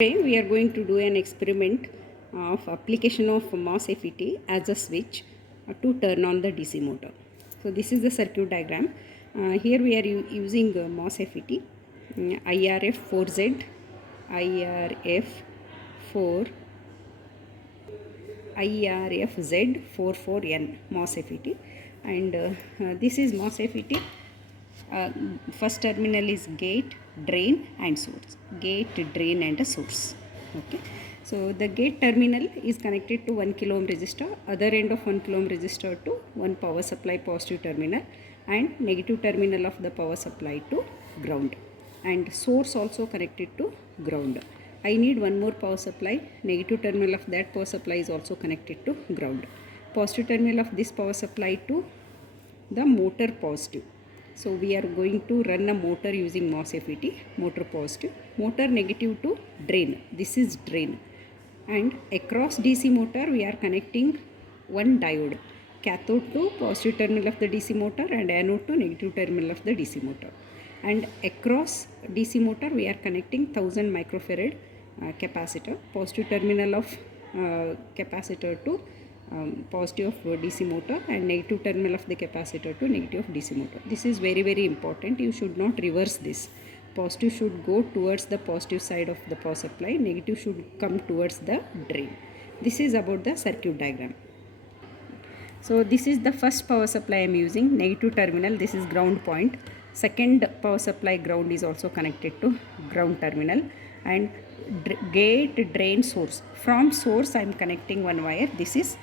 Today we are going to do an experiment of application of MOSFET as a switch to turn on the DC motor. So this is the circuit diagram. Here we are using MOSFET IRF4Z, IRFZ44N MOSFET, and this is MOSFET. First terminal is gate, drain and source. Gate, drain and a source. Okay. So the gate terminal is connected to 1 kilo ohm resistor, other end of 1 kilo ohm resistor to one power supply positive terminal, and negative terminal of the power supply to ground, and source also connected to ground. I need one more power supply. Negative terminal of that power supply is also connected to ground. Positive terminal of this power supply to the motor positive. So we are going to run a motor using MOSFET, motor positive, motor negative to drain. This is drain. And across DC motor we are connecting one diode, cathode to positive terminal of the DC motor and anode to negative terminal of the DC motor. And across DC motor we are connecting 1000 microfarad capacitor, positive terminal of capacitor to positive of DC motor and negative terminal of the capacitor to negative of DC motor. This is very important. You should not reverse this. Positive should go towards the positive side of the power supply, negative should come towards the drain. This is about the circuit diagram. So this is the first power supply I am using, negative terminal. This is ground point. Second power supply ground is also connected to ground terminal, and gate, drain, source. From source I am connecting one wire. This is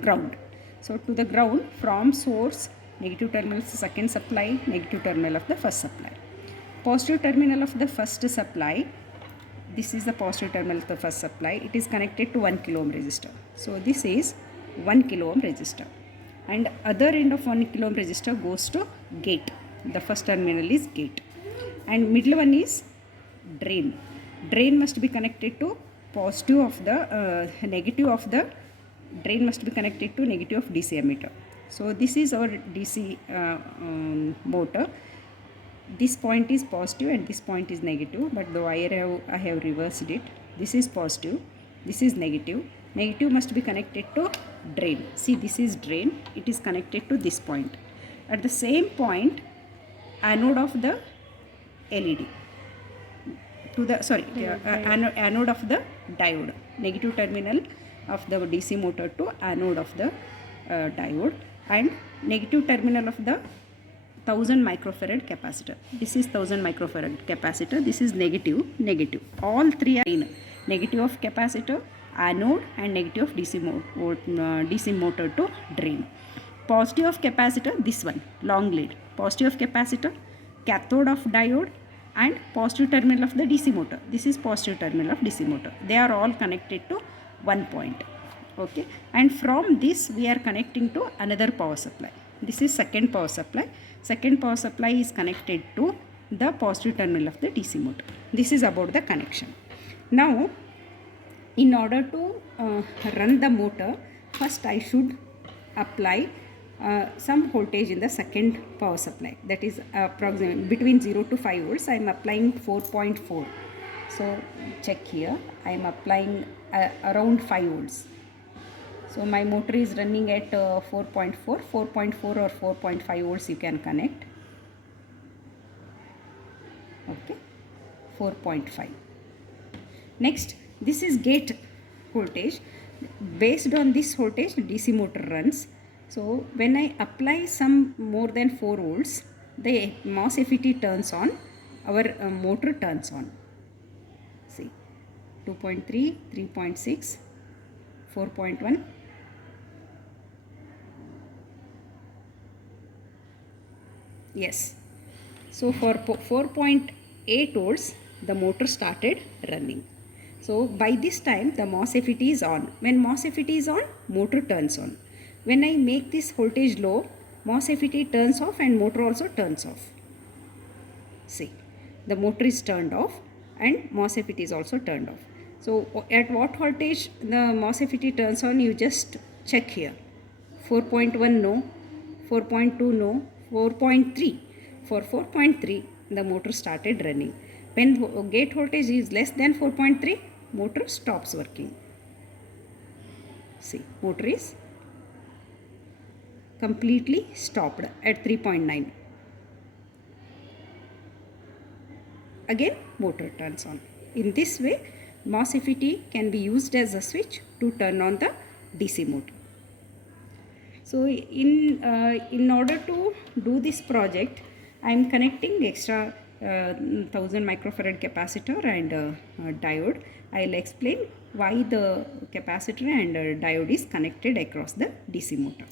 ground. So to the ground, from source, negative terminal is the second supply, negative terminal of the first supply. Positive terminal of the first supply, this is the positive terminal of the first supply. It is connected to 1 kilo ohm resistor. So this is 1 kilo ohm resistor, and other end of 1 kilo ohm resistor goes to gate. The first terminal is gate, and middle one is drain. Drain must be connected to positive of the negative of the drain must be connected to negative of DC ammeter. So this is our DC motor. This point is positive and this point is negative, but though I have reversed it. This is positive, this is negative. Negative must be connected to drain. See, this is drain, it is connected to this point. At the same point, anode of the LED to the anode of the diode, negative terminal of the DC motor to anode of the diode, and negative terminal of the 1000 microfarad capacitor. This is 1000 microfarad capacitor. This is negative. All three are in negative of capacitor, anode, and negative of DC motor to drain. Positive of capacitor, this one, long lead. Positive of capacitor, cathode of diode, and positive terminal of the DC motor. This is positive terminal of DC motor. They are all connected to one point. Okay, and from this we are connecting to another power supply. This is second power supply. Second power supply is connected to the positive terminal of the DC motor. This is about the connection. Now, in order to run the motor, first I should apply some voltage in the second power supply. That is approximately between 0 to 5 volts. I am applying 4.4. So check here. I am applying around 5 volts. So my motor is running at 4.4 or 4.5 volts you can connect. Okay, 4.5. Next, this is gate voltage. Based on this voltage, DC motor runs. So when I apply some more than 4 volts, the MOSFET turns on, our motor turns on. See, 2.3, 3.6, 4.1. Yes. So for 4.8 volts, the motor started running. So by this time, the MOSFET is on. When MOSFET is on, motor turns on. When I make this voltage low, MOSFET turns off and motor also turns off. See, the motor is turned off and MOSFET is also turned off. So at what voltage the MOSFET turns on, you just check here. 4.1 no, 4.2 no, 4.3. For 4.3, the motor started running. When gate voltage is less than 4.3, motor stops working. See, motor is completely stopped at 3.9. Again motor turns on. In this way, MOSFET can be used as a switch to turn on the DC motor. So in order to do this project, I am connecting extra 1000 microfarad capacitor and diode. I will explain why the capacitor and diode is connected across the DC motor.